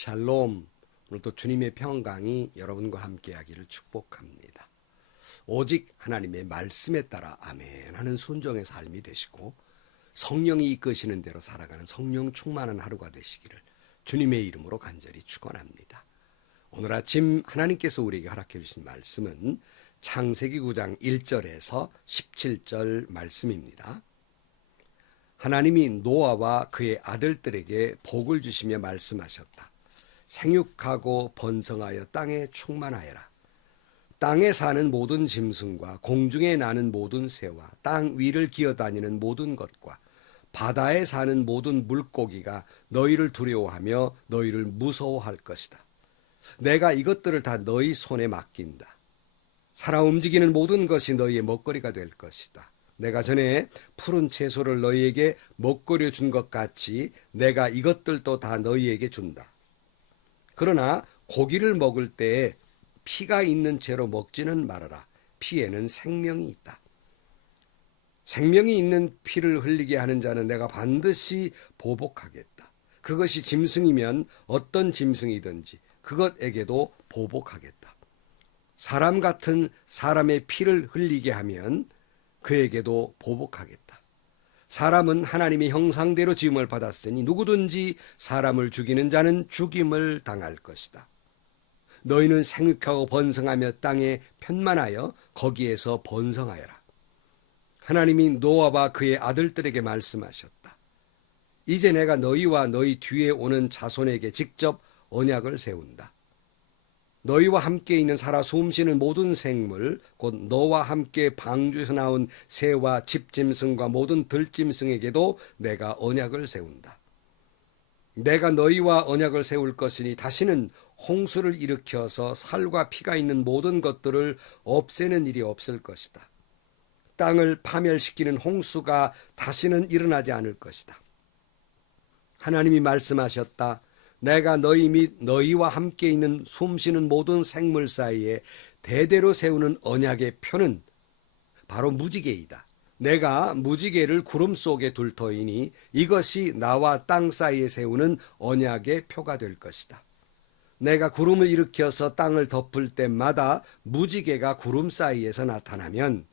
샬롬. 오늘도 주님의 평강이 여러분과 함께하기를 축복합니다. 오직 하나님의 말씀에 따라 아멘 하는 순종의 삶이 되시고 성령이 이끄시는 대로 살아가는 성령 충만한 하루가 되시기를 주님의 이름으로 간절히 축원합니다. 오늘 아침 하나님께서 우리에게 허락해 주신 말씀은 창세기 9장 1절에서 17절 말씀입니다. 하나님이 노아와 그의 아들들에게 복을 주시며 말씀하셨다. 생육하고 번성하여 땅에 충만하여라. 땅에 사는 모든 짐승과 공중에 나는 모든 새와 땅 위를 기어다니는 모든 것과 바다에 사는 모든 물고기가 너희를 두려워하며 너희를 무서워할 것이다. 내가 이것들을 다 너희 손에 맡긴다. 살아 움직이는 모든 것이 너희의 먹거리가 될 것이다. 내가 전에 푸른 채소를 너희에게 먹거리로 준 것 같이 내가 이것들도 다 너희에게 준다. 그러나 고기를 먹을 때에 피가 있는 채로 먹지는 말아라. 피에는 생명이 있다. 생명이 있는 피를 흘리게 하는 자는 내가 반드시 보복하겠다. 그것이 짐승이면 어떤 짐승이든지 그것에게도 보복하겠다. 사람 같은 사람의 피를 흘리게 하면 그에게도 보복하겠다. 사람은 하나님의 형상대로 지음을 받았으니 누구든지 사람을 죽이는 자는 죽임을 당할 것이다. 너희는 생육하고 번성하며 땅에 편만하여 거기에서 번성하여라. 하나님이 노아와 그의 아들들에게 말씀하셨다. 이제 내가 너희와 너희 뒤에 오는 자손에게 직접 언약을 세운다. 너희와 함께 있는 살아 숨쉬는 모든 생물, 곧 너와 함께 방주에서 나온 새와 집짐승과 모든 들짐승에게도 내가 언약을 세운다. 내가 너희와 언약을 세울 것이니 다시는 홍수를 일으켜서 살과 피가 있는 모든 것들을 없애는 일이 없을 것이다. 땅을 파멸시키는 홍수가 다시는 일어나지 않을 것이다. 하나님이 말씀하셨다. 내가 너희 및 너희와 함께 있는 숨쉬는 모든 생물 사이에 대대로 세우는 언약의 표는 바로 무지개이다. 내가 무지개를 구름 속에 둘 터이니 이것이 나와 땅 사이에 세우는 언약의 표가 될 것이다. 내가 구름을 일으켜서 땅을 덮을 때마다 무지개가 구름 사이에서 나타나면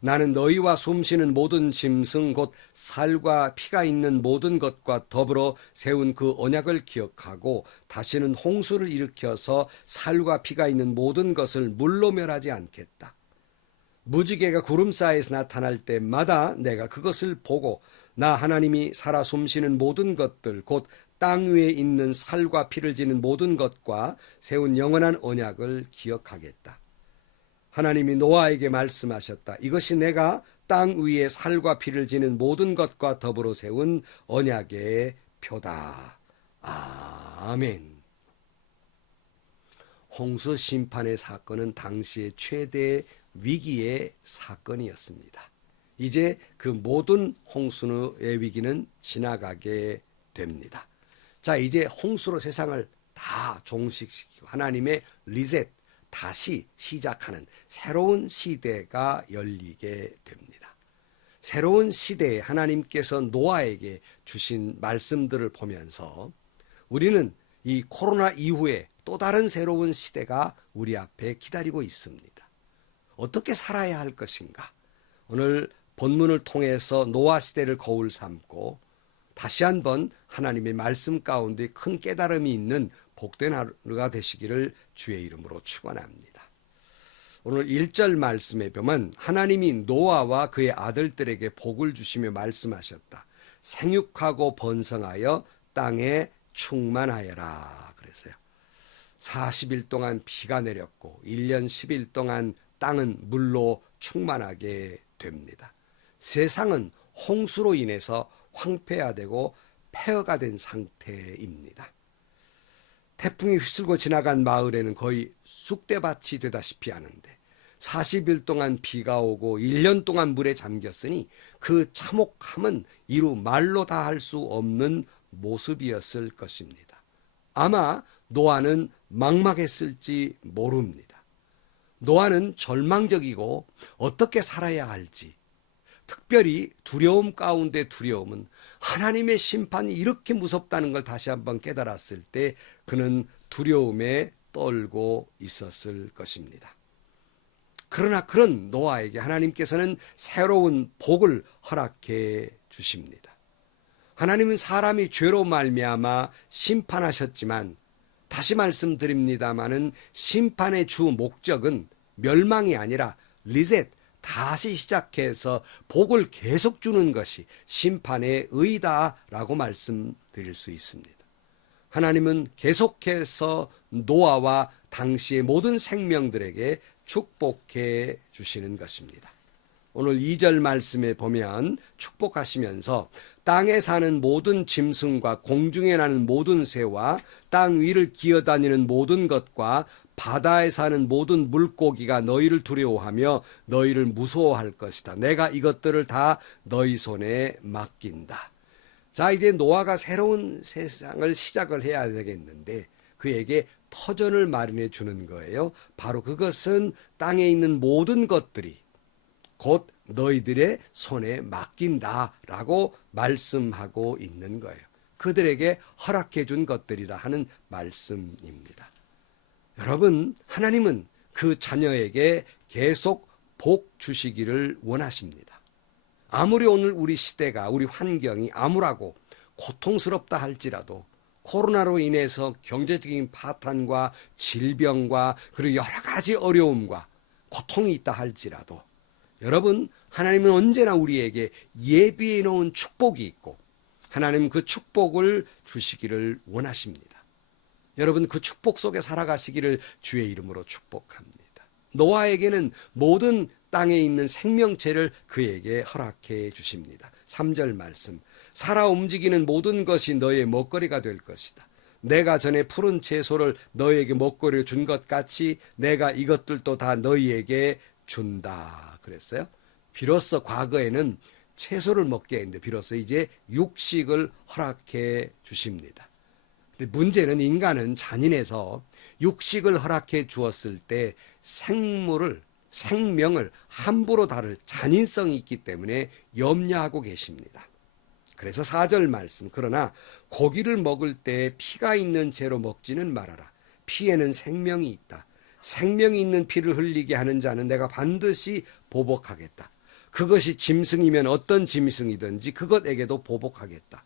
나는 너희와 숨쉬는 모든 짐승 곧 살과 피가 있는 모든 것과 더불어 세운 그 언약을 기억하고 다시는 홍수를 일으켜서 살과 피가 있는 모든 것을 물로 멸하지 않겠다. 무지개가 구름 사이에서 나타날 때마다 내가 그것을 보고 나 하나님이 살아 숨쉬는 모든 것들 곧 땅 위에 있는 살과 피를 지는 모든 것과 세운 영원한 언약을 기억하겠다. 하나님이 노아에게 말씀하셨다. 이것이 내가 땅 위에 살과 피를 지는 모든 것과 더불어 세운 언약의 표다. 아멘. 홍수 심판의 사건은 당시의 최대 위기의 사건이었습니다. 이제 그 모든 홍수의 위기는 지나가게 됩니다. 자, 이제 홍수로 세상을 다 종식시키고 하나님의 리셋, 다시 시작하는 새로운 시대가 열리게 됩니다. 새로운 시대에 하나님께서 노아에게 주신 말씀들을 보면서 우리는 이 코로나 이후에 또 다른 새로운 시대가 우리 앞에 기다리고 있습니다. 어떻게 살아야 할 것인가? 오늘 본문을 통해서 노아 시대를 거울 삼고 다시 한번 하나님의 말씀 가운데 큰 깨달음이 있는 복된 하루가 되시기를 주의 이름으로 축원합니다. 오늘 1절 말씀에 보면 하나님이 노아와 그의 아들들에게 복을 주시며 말씀하셨다. 생육하고 번성하여 땅에 충만하여라. 그래서요. 40일 동안 비가 내렸고 1년 10일 동안 땅은 물로 충만하게 됩니다. 세상은 홍수로 인해서 황폐화되고 폐허가 된 상태입니다. 태풍이 휩쓸고 지나간 마을에는 거의 쑥대밭이 되다시피 하는데 40일 동안 비가 오고 1년 동안 물에 잠겼으니 그 참혹함은 이루 말로 다 할 수 없는 모습이었을 것입니다. 아마 노아는 막막했을지 모릅니다. 노아는 절망적이고 어떻게 살아야 할지, 특별히 두려움 가운데 두려움은 하나님의 심판이 이렇게 무섭다는 걸 다시 한번 깨달았을 때 그는 두려움에 떨고 있었을 것입니다. 그러나 그런 노아에게 하나님께서는 새로운 복을 허락해 주십니다. 하나님은 사람이 죄로 말미암아 심판하셨지만, 다시 말씀드립니다마는 심판의 주 목적은 멸망이 아니라 리셋, 다시 시작해서 복을 계속 주는 것이 심판의 의다라고 말씀드릴 수 있습니다. 하나님은 계속해서 노아와 당시의 모든 생명들에게 축복해 주시는 것입니다. 오늘 2절 말씀에 보면 축복하시면서 땅에 사는 모든 짐승과 공중에 나는 모든 새와 땅 위를 기어다니는 모든 것과 바다에 사는 모든 물고기가 너희를 두려워하며 너희를 무서워할 것이다. 내가 이것들을 다 너희 손에 맡긴다. 자, 이제 노아가 새로운 세상을 시작을 해야 되겠는데 그에게 터전을 마련해 주는 거예요. 바로 그것은 땅에 있는 모든 것들이 곧 너희들의 손에 맡긴다라고 말씀하고 있는 거예요. 그들에게 허락해 준 것들이라 하는 말씀입니다. 여러분, 하나님은 그 자녀에게 계속 복 주시기를 원하십니다. 아무리 오늘 우리 시대가, 우리 환경이 암울하고 고통스럽다 할지라도, 코로나로 인해서 경제적인 파탄과 질병과 그리고 여러 가지 어려움과 고통이 있다 할지라도, 여러분, 하나님은 언제나 우리에게 예비해 놓은 축복이 있고 하나님 그 축복을 주시기를 원하십니다. 여러분, 그 축복 속에 살아가시기를 주의 이름으로 축복합니다. 노아에게는 모든 땅에 있는 생명체를 그에게 허락해 주십니다. 3절 말씀, 살아 움직이는 모든 것이 너의 먹거리가 될 것이다. 내가 전에 푸른 채소를 너희에게 먹거리를 준 것 같이 내가 이것들도 다 너희에게 준다 그랬어요. 비로소 과거에는 채소를 먹게 했는데 비로소 이제 육식을 허락해 주십니다. 근데 문제는 인간은 잔인해서 육식을 허락해 주었을 때 생명을 함부로 다룰 잔인성이 있기 때문에 염려하고 계십니다. 그래서 4절 말씀, 그러나 고기를 먹을 때 피가 있는 채로 먹지는 말아라. 피에는 생명이 있다. 생명이 있는 피를 흘리게 하는 자는 내가 반드시 보복하겠다. 그것이 짐승이면 어떤 짐승이든지 그것에게도 보복하겠다.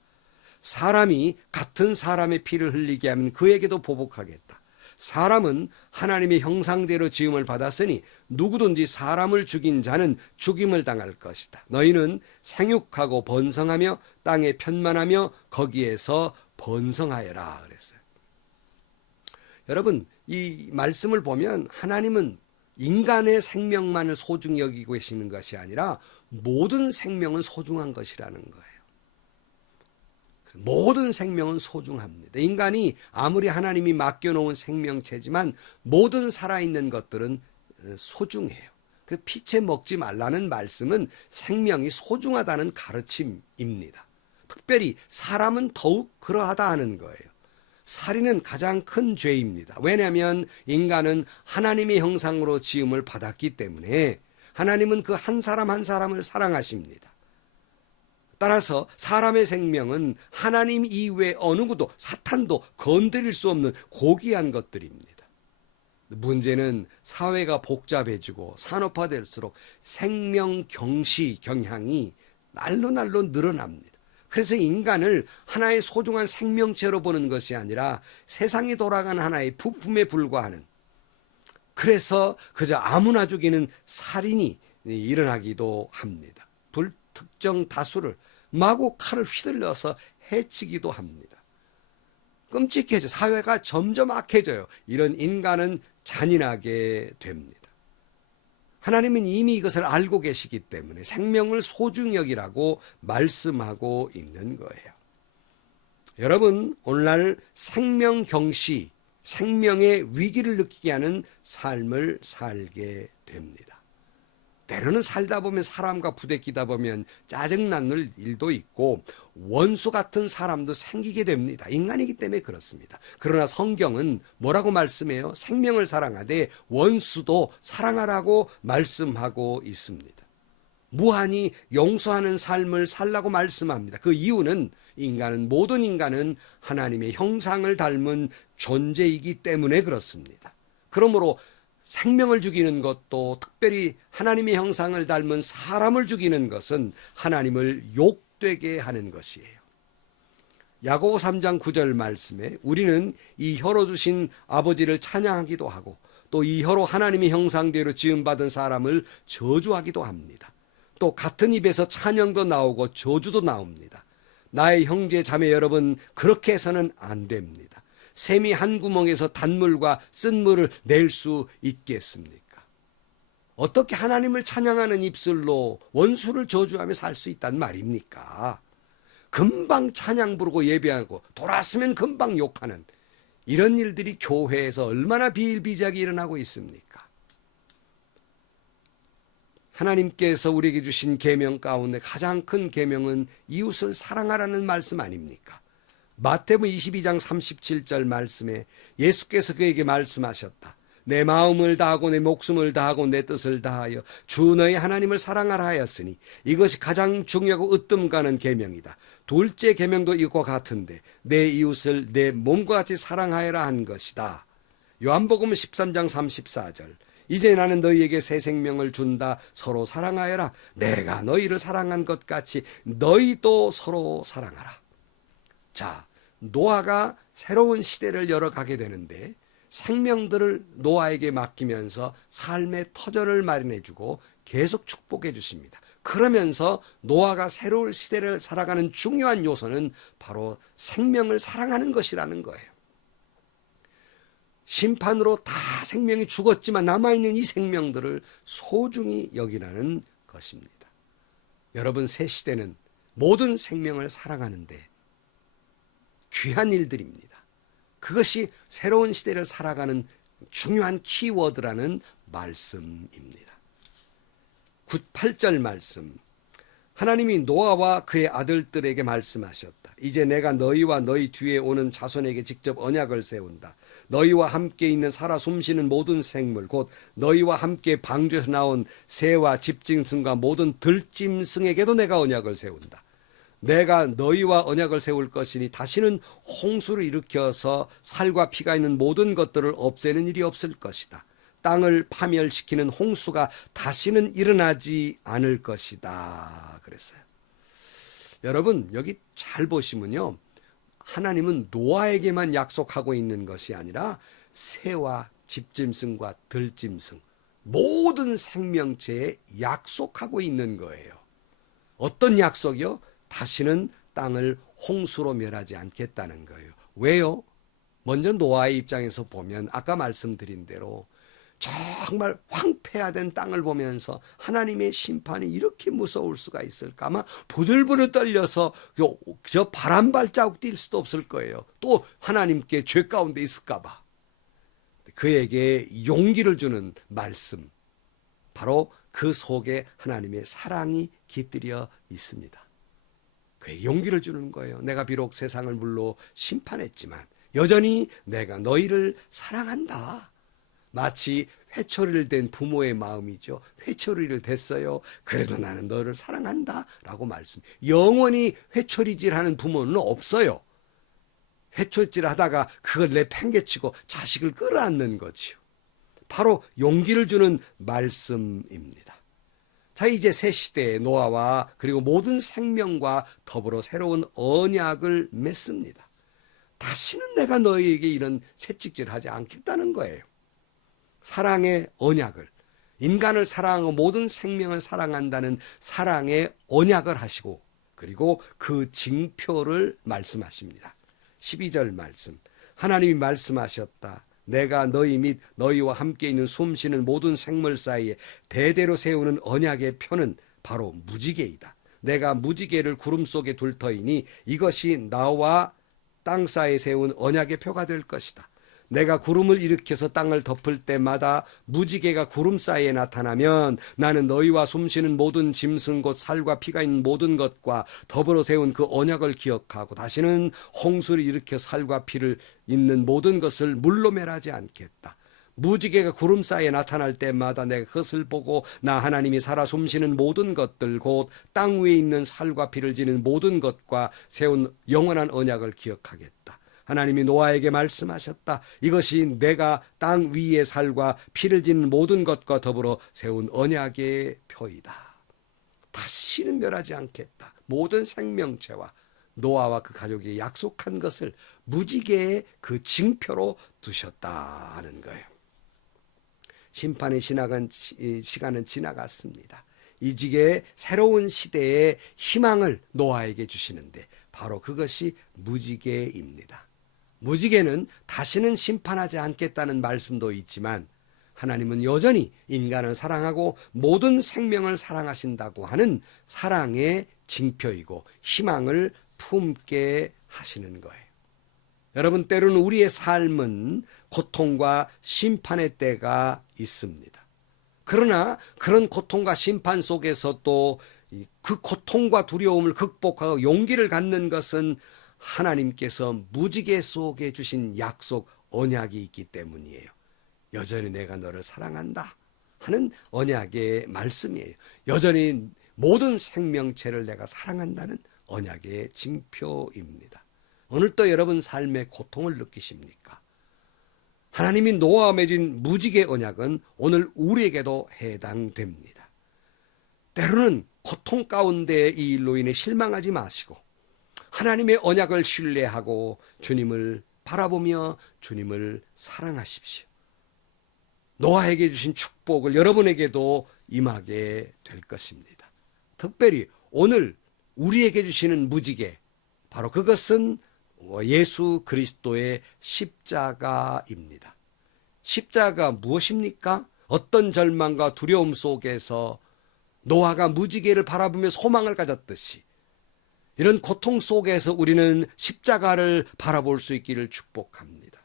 사람이 같은 사람의 피를 흘리게 하면 그에게도 보복하겠다. 사람은 하나님의 형상대로 지음을 받았으니 누구든지 사람을 죽인 자는 죽임을 당할 것이다. 너희는 생육하고 번성하며 땅에 편만하며 거기에서 번성하여라 그랬어요. 여러분, 이 말씀을 보면 하나님은 인간의 생명만을 소중히 여기고 계시는 것이 아니라 모든 생명은 소중한 것이라는 거예요. 모든 생명은 소중합니다. 인간이 아무리 하나님이 맡겨놓은 생명체지만 모든 살아있는 것들은 소중해요. 그 피채 먹지 말라는 말씀은 생명이 소중하다는 가르침입니다. 특별히 사람은 더욱 그러하다 하는 거예요. 살인은 가장 큰 죄입니다. 왜냐하면 인간은 하나님의 형상으로 지음을 받았기 때문에 하나님은 그 한 사람 한 사람을 사랑하십니다. 따라서 사람의 생명은 하나님 이외에 어느 누구도 사탄도 건드릴 수 없는 고귀한 것들입니다. 문제는 사회가 복잡해지고 산업화될수록 생명 경시 경향이 날로 늘어납니다. 그래서 인간을 하나의 소중한 생명체로 보는 것이 아니라 세상이 돌아가는 하나의 부품에 불과하는, 그래서 그저 아무나 죽이는 살인이 일어나기도 합니다. 불특정 다수를 마구 칼을 휘둘러서 해치기도 합니다. 끔찍해져. 사회가 점점 악해져요. 이런 인간은 잔인하게 됩니다. 하나님은 이미 이것을 알고 계시기 때문에 생명을 소중히 여기라고 말씀하고 있는 거예요. 여러분, 오늘날 생명 경시, 생명의 위기를 느끼게 하는 삶을 살게 됩니다. 때로는 살다 보면 사람과 부대끼다 보면 짜증나는 일도 있고 원수 같은 사람도 생기게 됩니다. 인간이기 때문에 그렇습니다. 그러나 성경은 뭐라고 말씀해요? 생명을 사랑하되 원수도 사랑하라고 말씀하고 있습니다. 무한히 용서하는 삶을 살라고 말씀합니다. 그 이유는 모든 인간은 하나님의 형상을 닮은 존재이기 때문에 그렇습니다. 그러므로 생명을 죽이는 것도, 특별히 하나님의 형상을 닮은 사람을 죽이는 것은 하나님을 욕되게 하는 것이에요. 야고보 3장 9절 말씀에 우리는 이 혀로 주신 아버지를 찬양하기도 하고 또 이 혀로 하나님의 형상대로 지음받은 사람을 저주하기도 합니다. 또 같은 입에서 찬양도 나오고 저주도 나옵니다. 나의 형제 자매 여러분, 그렇게 해서는 안 됩니다. 샘이 한 구멍에서 단물과 쓴물을 낼 수 있겠습니까? 어떻게 하나님을 찬양하는 입술로 원수를 저주하며 살 수 있단 말입니까? 금방 찬양 부르고 예배하고 돌았으면 금방 욕하는 이런 일들이 교회에서 얼마나 비일비재하게 일어나고 있습니까? 하나님께서 우리에게 주신 계명 가운데 가장 큰 계명은 이웃을 사랑하라는 말씀 아닙니까? 마태복음 22장 37절 말씀에 예수께서 그에게 말씀하셨다. 내 마음을 다하고 내 목숨을 다하고 내 뜻을 다하여 주 너의 하나님을 사랑하라 하였으니 이것이 가장 중요하고 으뜸 가는 계명이다. 둘째 계명도 이것과 같은데 내 이웃을 내 몸과 같이 사랑하여라 한 것이다. 요한복음 13장 34절 이제 나는 너희에게 새 생명을 준다. 서로 사랑하여라. 내가 너희를 사랑한 것 같이 너희도 서로 사랑하라. 자, 노아가 새로운 시대를 열어가게 되는데 생명들을 노아에게 맡기면서 삶의 터전을 마련해주고 계속 축복해 주십니다. 그러면서 노아가 새로운 시대를 살아가는 중요한 요소는 바로 생명을 사랑하는 것이라는 거예요. 심판으로 다 생명이 죽었지만 남아있는 이 생명들을 소중히 여기라는 것입니다. 여러분, 새 시대는 모든 생명을 사랑하는데 귀한 일들입니다. 그것이 새로운 시대를 살아가는 중요한 키워드라는 말씀입니다. 8절 말씀, 하나님이 노아와 그의 아들들에게 말씀하셨다. 이제 내가 너희와 너희 뒤에 오는 자손에게 직접 언약을 세운다. 너희와 함께 있는 살아 숨쉬는 모든 생물, 곧 너희와 함께 방주에서 나온 새와 집짐승과 모든 들짐승에게도 내가 언약을 세운다. 내가 너희와 언약을 세울 것이니 다시는 홍수를 일으켜서 살과 피가 있는 모든 것들을 없애는 일이 없을 것이다. 땅을 파멸시키는 홍수가 다시는 일어나지 않을 것이다. 그랬어요. 여러분, 여기 잘 보시면요, 하나님은 노아에게만 약속하고 있는 것이 아니라 새와 집짐승과 들짐승 모든 생명체에 약속하고 있는 거예요. 어떤 약속이요? 다시는 땅을 홍수로 멸하지 않겠다는 거예요. 왜요? 먼저 노아의 입장에서 보면 아까 말씀드린 대로 정말 황폐화된 땅을 보면서 하나님의 심판이 이렇게 무서울 수가 있을까? 아마 부들부들 떨려서 저 바람 발자국 뛸 수도 없을 거예요. 또 하나님께 죄 가운데 있을까 봐. 그에게 용기를 주는 말씀, 바로 그 속에 하나님의 사랑이 깃들여 있습니다. 그의 용기를 주는 거예요. 내가 비록 세상을 물로 심판했지만 여전히 내가 너희를 사랑한다. 마치 회초리를 댄 부모의 마음이죠. 회초리를 댔어요. 그래도 나는 너를 사랑한다 라고 말씀. 영원히 회초리질하는 부모는 없어요. 회초리질 하다가 그걸 내팽개치고 자식을 끌어안는 거지요. 바로 용기를 주는 말씀입니다. 자, 이제 새 시대의 노아와 그리고 모든 생명과 더불어 새로운 언약을 맺습니다. 다시는 내가 너희에게 이런 채찍질을 하지 않겠다는 거예요. 사랑의 언약을, 인간을 사랑하고 모든 생명을 사랑한다는 사랑의 언약을 하시고 그리고 그 징표를 말씀하십니다. 12절 말씀, 하나님이 말씀하셨다. 내가 너희 및 너희와 함께 있는 숨쉬는 모든 생물 사이에 대대로 세우는 언약의 표는 바로 무지개이다. 내가 무지개를 구름 속에 둘 터이니 이것이 나와 땅 사이에 세운 언약의 표가 될 것이다. 내가 구름을 일으켜서 땅을 덮을 때마다 무지개가 구름 사이에 나타나면 나는 너희와 숨쉬는 모든 짐승 곧 살과 피가 있는 모든 것과 더불어 세운 그 언약을 기억하고 다시는 홍수를 일으켜 살과 피를 있는 모든 것을 물로 멸하지 않겠다. 무지개가 구름 사이에 나타날 때마다 내가 그것을 보고 나 하나님이 살아 숨쉬는 모든 것들 곧 땅 위에 있는 살과 피를 지는 모든 것과 세운 영원한 언약을 기억하겠다. 하나님이 노아에게 말씀하셨다. 이것이 내가 땅 위의 살과 피를 지는 모든 것과 더불어 세운 언약의 표이다. 다시는 멸하지 않겠다. 모든 생명체와 노아와 그 가족이 약속한 것을 무지개의 그 징표로 두셨다 하는 거예요. 심판이 지나간 시간은 지나갔습니다. 이지게 새로운 시대의 희망을 노아에게 주시는데 바로 그것이 무지개입니다. 무지개는 다시는 심판하지 않겠다는 말씀도 있지만 하나님은 여전히 인간을 사랑하고 모든 생명을 사랑하신다고 하는 사랑의 징표이고 희망을 품게 하시는 거예요. 여러분, 때로는 우리의 삶은 고통과 심판의 때가 있습니다. 그러나 그런 고통과 심판 속에서도 그 고통과 두려움을 극복하고 용기를 갖는 것은 하나님께서 무지개 속에 주신 약속, 언약이 있기 때문이에요. 여전히 내가 너를 사랑한다 하는 언약의 말씀이에요. 여전히 모든 생명체를 내가 사랑한다는 언약의 징표입니다. 오늘도 여러분 삶의 고통을 느끼십니까? 하나님이 노아와 맺은 무지개 언약은 오늘 우리에게도 해당됩니다. 때로는 고통 가운데 이 일로 인해 실망하지 마시고 하나님의 언약을 신뢰하고 주님을 바라보며 주님을 사랑하십시오. 노아에게 주신 축복을 여러분에게도 임하게 될 것입니다. 특별히 오늘 우리에게 주시는 무지개, 바로 그것은 예수 그리스도의 십자가입니다. 십자가 무엇입니까? 어떤 절망과 두려움 속에서 노아가 무지개를 바라보며 소망을 가졌듯이 이런 고통 속에서 우리는 십자가를 바라볼 수 있기를 축복합니다.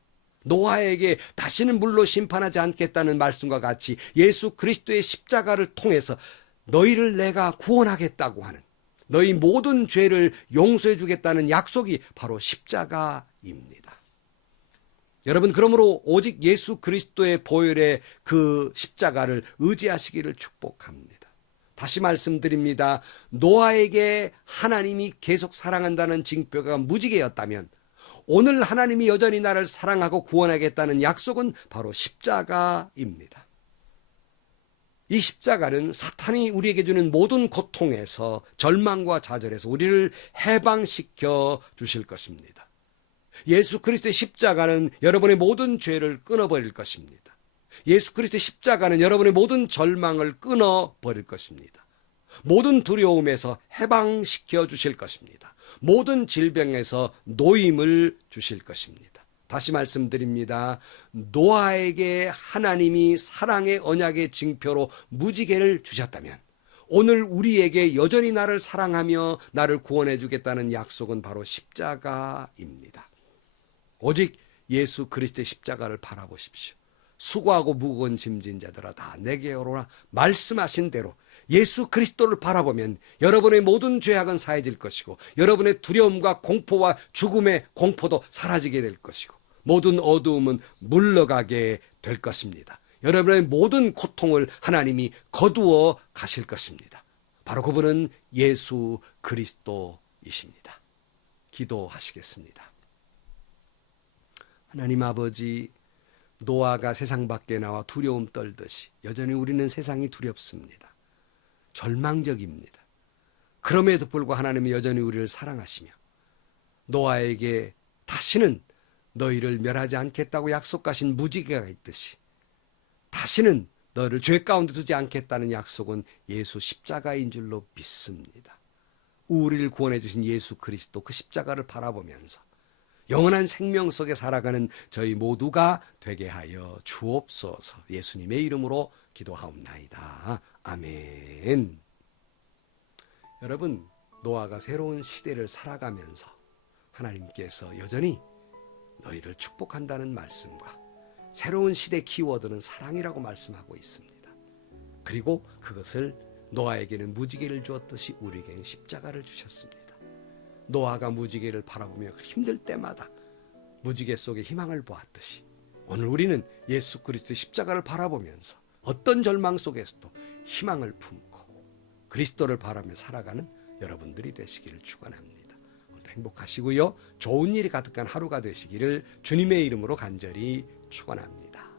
노아에게 다시는 물로 심판하지 않겠다는 말씀과 같이 예수 그리스도의 십자가를 통해서 너희를 내가 구원하겠다고 하는, 너희 모든 죄를 용서해 주겠다는 약속이 바로 십자가입니다. 여러분, 그러므로 오직 예수 그리스도의 보혈의 그 십자가를 의지하시기를 축복합니다. 다시 말씀드립니다. 노아에게 하나님이 계속 사랑한다는 징표가 무지개였다면 오늘 하나님이 여전히 나를 사랑하고 구원하겠다는 약속은 바로 십자가입니다. 이 십자가는 사탄이 우리에게 주는 모든 고통에서, 절망과 좌절에서 우리를 해방시켜 주실 것입니다. 예수 그리스도의 십자가는 여러분의 모든 죄를 끊어버릴 것입니다. 예수 그리스도의 십자가는 여러분의 모든 절망을 끊어버릴 것입니다. 모든 두려움에서 해방시켜 주실 것입니다. 모든 질병에서 노임을 주실 것입니다. 다시 말씀드립니다. 노아에게 하나님이 사랑의 언약의 징표로 무지개를 주셨다면 오늘 우리에게 여전히 나를 사랑하며 나를 구원해 주겠다는 약속은 바로 십자가입니다. 오직 예수 그리스도의 십자가를 바라보십시오. 수고하고 무거운 짐진 자들아 다 내게 오라 말씀하신 대로 예수 그리스도를 바라보면 여러분의 모든 죄악은 사해질 것이고 여러분의 두려움과 공포와 죽음의 공포도 사라지게 될 것이고 모든 어두움은 물러가게 될 것입니다. 여러분의 모든 고통을 하나님이 거두어 가실 것입니다. 바로 그분은 예수 그리스도이십니다. 기도하시겠습니다. 하나님 아버지, 노아가 세상 밖에 나와 두려움 떨듯이 여전히 우리는 세상이 두렵습니다. 절망적입니다. 그럼에도 불구하고 하나님이 여전히 우리를 사랑하시며 노아에게 다시는 너희를 멸하지 않겠다고 약속하신 무지개가 있듯이 다시는 너를 죄 가운데 두지 않겠다는 약속은 예수 십자가인 줄로 믿습니다. 우리를 구원해 주신 예수 그리스도 그 십자가를 바라보면서 영원한 생명 속에 살아가는 저희 모두가 되게 하여 주옵소서. 예수님의 이름으로 기도하옵나이다. 아멘. 여러분, 노아가 새로운 시대를 살아가면서 하나님께서 여전히 너희를 축복한다는 말씀과 새로운 시대 키워드는 사랑이라고 말씀하고 있습니다. 그리고 그것을 노아에게는 무지개를 주었듯이 우리에게는 십자가를 주셨습니다. 노아가 무지개를 바라보며 힘들 때마다 무지개 속에 희망을 보았듯이 오늘 우리는 예수 그리스도의 십자가를 바라보면서 어떤 절망 속에서도 희망을 품고 그리스도를 바라며 살아가는 여러분들이 되시기를 축원합니다. 오늘도 행복하시고요. 좋은 일이 가득한 하루가 되시기를 주님의 이름으로 간절히 축원합니다.